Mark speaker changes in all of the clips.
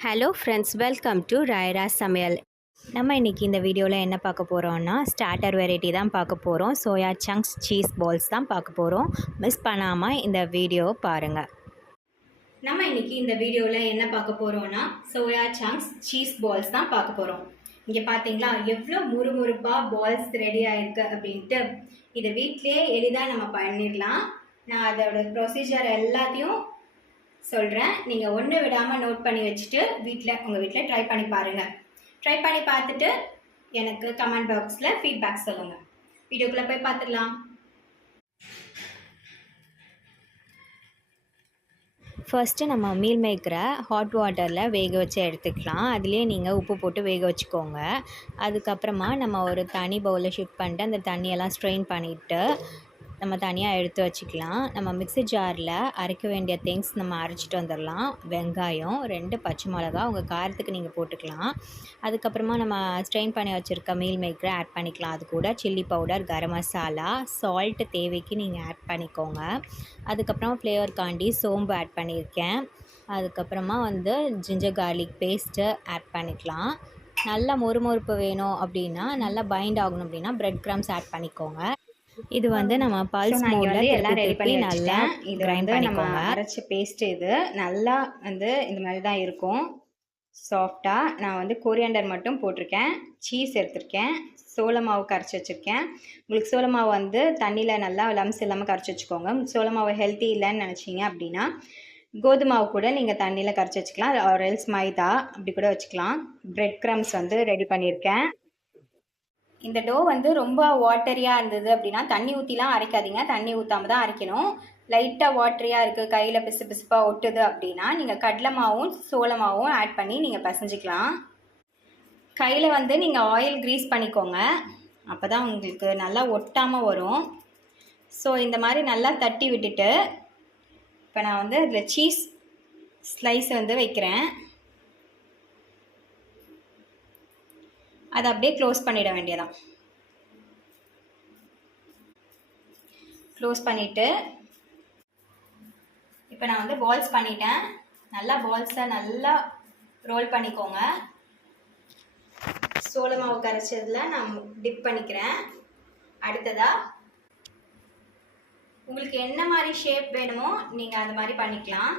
Speaker 1: Hello friends welcome to Rayara சமையல் நம்ம இன்றைக்கி இந்த வீடியோவில் என்ன பார்க்க போகிறோம்னா ஸ்டார்டர் வெரைட்டி தான் பார்க்க போகிறோம் சோயா சங்க்ஸ் சீஸ் பால்ஸ் தான் பார்க்க போகிறோம் மிஸ் பண்ணாமல் இந்த வீடியோவை பாருங்கள் நம்ம இன்னைக்கு இந்த வீடியோவில் என்ன பார்க்க போகிறோம்னா சோயா சங்க்ஸ் சீஸ் பால்ஸ் தான் பார்க்க போகிறோம் இங்கே பார்த்தீங்களா எவ்வளோ முறுமுறுப்பாக பால்ஸ் ரெடி ஆகிருக்கு அப்படின்ட்டு. இதை வீட்டிலே எளிதாக நம்ம பண்ணிடலாம் நான் அதோட ப்ரொசீஜர் எல்லாத்தையும் சொல்கிறேன் நீங்கள் ஒன்று விடாமல் நோட் பண்ணி வச்சுட்டு வீட்டில் உங்கள் வீட்டில் ட்ரை பண்ணி பாருங்கள் ட்ரை பண்ணி பார்த்துட்டு எனக்கு கமெண்ட் பாக்ஸில் ஃபீட்பேக் சொல்லுங்கள் வீடியோக்குள்ளே போய் பார்த்துடலாம். ஃபஸ்ட்டு நம்ம மீல் மேக்கரை ஹாட் வாட்டரில் வேக வச்சு எடுத்துக்கலாம். அதுலேயே நீங்கள் உப்பு போட்டு வேக வச்சுக்கோங்க. அதுக்கப்புறமா நம்ம ஒரு தனி பவுலில் ஷிஃப்ட் பண்ணிட்டு அந்த தண்ணியெல்லாம் ஸ்ட்ரெயின் பண்ணிவிட்டு நம்ம தனியாக எடுத்து வச்சுக்கலாம். நம்ம மிக்ஸி ஜாரில் அரைக்க வேண்டிய திங்ஸ் நம்ம அரைச்சிட்டு வந்துடலாம் வெங்காயம் ரெண்டு பச்சை மிளகா உங்கள் காரத்துக்கு நீங்கள் போட்டுக்கலாம். அதுக்கப்புறமா நம்ம ஸ்ட்ரெயின் பண்ணி வச்சுருக்க மீல் மேக்கரை ஆட் பண்ணிக்கலாம். அது கூட chilli powder garam masala salt தேவைக்கு நீங்கள் ஆட் பண்ணிக்கோங்க. அதுக்கப்புறமா ஃப்ளேவர் காண்டி சோம்பு ஆட் பண்ணியிருக்கேன். அதுக்கப்புறமா வந்து ஜிஞ்சர் கார்லிக் பேஸ்ட்டு ஆட் பண்ணிக்கலாம். நல்லா மொறுமொறுப்பு வேணும் அப்படின்னா நல்லா பைண்ட் ஆகணும் அப்படின்னா ப்ரெட் க்ரம்ஸ் ஆட் பண்ணிக்கோங்க. இது வந்து நம்ம பல்ஸ் மோட்ல எல்லாம் ரெடி பண்ணி நல்லா
Speaker 2: இது வந்து நம்ம அரைச்ச பேஸ்ட் இது நல்லா வந்து இந்த மாதிரி தான் இருக்கும். சாஃப்டாக நான் வந்து கொரியாண்டர் மட்டும் போட்டிருக்கேன். சீஸ் எடுத்திருக்கேன். சோள மாவு கரைச்சி வச்சுருக்கேன். உங்களுக்கு சோள மாவு வந்து தண்ணியில் நல்லா லம்ஸ் இல்லாமல் கரைச்சி வச்சுக்கோங்க. சோள மாவு ஹெல்த்தி இல்லைன்னு நினச்சிங்க அப்படின்னா கோதுமை மாவு கூட நீங்கள் தண்ணியில் கரைச்சி வச்சுக்கலாம். ஆர் எல்ஸ் மைதா அப்படி கூட வச்சுக்கலாம். பிரெட் க்ரம்ஸ் வந்து ரெடி பண்ணியிருக்கேன். இந்த டோ வந்து ரொம்ப வாட்டரியாக இருந்தது அப்படின்னா தண்ணி ஊற்றிலாம் அரைக்காதீங்க. தண்ணி ஊற்றாம தான் அரைக்கணும். லைட்டாக வாட்டரியாக இருக்குது கையில் பிசு பிசுப்பாக ஒட்டுது அப்படின்னா நீங்கள் கடலை மாவும் சோளமாவும் ஆட் பண்ணி நீங்கள் பிசைஞ்சிக்கலாம். கையில் வந்து நீங்கள் ஆயில் க்ரீஸ் பண்ணிக்கோங்க. அப்போ தான் உங்களுக்கு நல்லா ஒட்டாமல் வரும். ஸோ இந்த மாதிரி நல்லா தட்டி விட்டுட்டு இப்போ நான் வந்து அதில் சீஸ் ஸ்லைஸ் வந்து வைக்கிறேன். அதை அப்படியே க்ளோஸ் பண்ணிட வேண்டியதான் க்ளோஸ் பண்ணிவிட்டு இப்போ நான் வந்து பால்ஸ் பண்ணிட்டேன். நல்லா பால்ஸை நல்லா ரோல் பண்ணிக்கோங்க. சோள மாவு கரைச்சதில் நான் டிப் பண்ணிக்கிறேன். அடுத்ததாக உங்களுக்கு என்ன மாதிரி ஷேப் வேணுமோ நீங்கள் அந்த மாதிரி பண்ணிக்கலாம்.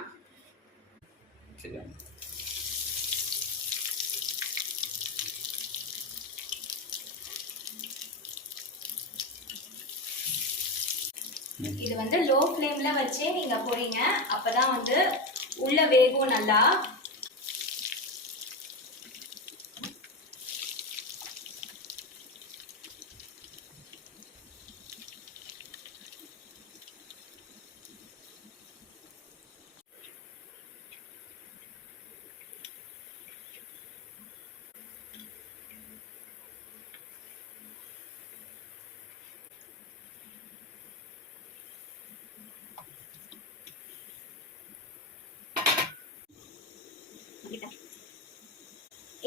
Speaker 2: இது வந்து லோ ஃப்ளேமில் வச்சே நீங்கள் போறீங்க. அப்போ தான் வந்து உள்ளே வேகும் நல்லா.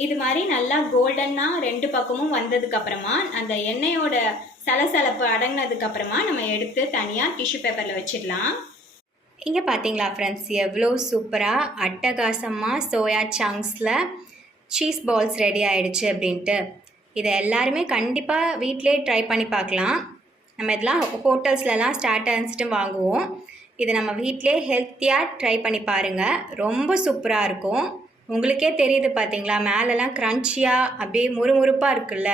Speaker 2: இது மாதிரி நல்லா கோல்டனாக ரெண்டு பக்கமும் வந்ததுக்கு அப்புறமா அந்த எண்ணெயோட சலசலப்பு அடங்கினதுக்கு அப்புறமா நம்ம எடுத்து தனியாக டிஷ்யூ பேப்பரில் வச்சிடலாம். இங்கே பார்த்தீங்களா ஃப்ரெண்ட்ஸ் எவ்வளோ சூப்பராக அட்டகாசமாக சோயா சங்க்ஸில் சீஸ் பால்ஸ் ரெடி ஆகிடுச்சு அப்படின்ட்டு. இதை எல்லாருமே கண்டிப்பாக வீட்டிலே ட்ரை பண்ணி பார்க்கலாம். நம்ம இதெல்லாம் ஹோட்டல்ஸ்லலாம் ஸ்டார்டர்ஸ்ட்டு வாங்குவோம். இதை நம்ம வீட்டிலே ஹெல்த்தியாக ட்ரை பண்ணி பாருங்கள் ரொம்ப சூப்பராக இருக்கும். உங்களுக்கே தெரியுது பார்த்தீங்களா மேலெல்லாம் க்ரன்ச்சியாக அப்படியே முறுமுறுப்பாக இருக்குல்ல?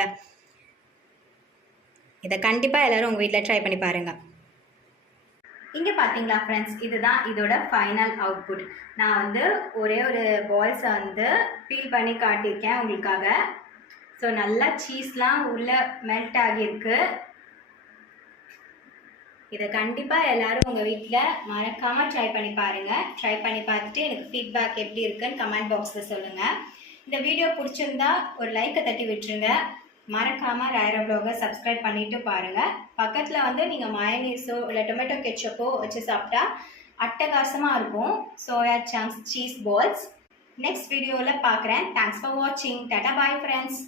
Speaker 2: இதை கண்டிப்பாக எல்லோரும் உங்கள் வீட்டில் ட்ரை பண்ணி பாருங்கள் இங்கே பார்த்தீங்களா ஃப்ரெண்ட்ஸ் இதுதான் இதோட ஃபைனல் அவுட்புட் நான் வந்து ஒரே ஒரு பால்ஸை வந்து பீல் பண்ணி காட்டியிருக்கேன் உங்களுக்காக. ஸோ நல்லா சீஸ்லாம் உள்ளே மெல்ட் ஆகியிருக்கு. இதை கண்டிப்பாக எல்லாரும் உங்கள் வீட்டில் மறக்காமல் ட்ரை பண்ணி பாருங்கள் ட்ரை பண்ணி பார்த்துட்டு எனக்கு ஃபீட்பேக் எப்படி இருக்குன்னு கமெண்ட் பாக்ஸில் சொல்லுங்கள் இந்த வீடியோ பிடிச்சிருந்தா ஒரு லைக்கை தட்டி விட்டுருங்க. மறக்காமல் ராயரா ப்ளாகை சப்ஸ்கிரைப் பண்ணிவிட்டு பாருங்கள் பக்கத்தில் வந்து நீங்கள் மயனீஸோ இல்லை டொமேட்டோ கெச்சப்போ வச்சு சாப்பிட்டா அட்டகாசமாக இருக்கும். Soya chunks cheese balls next வீடியோவில் பார்க்குறேன் தேங்க்ஸ் ஃபார் வாட்சிங் டாடா பாய் ஃப்ரெண்ட்ஸ்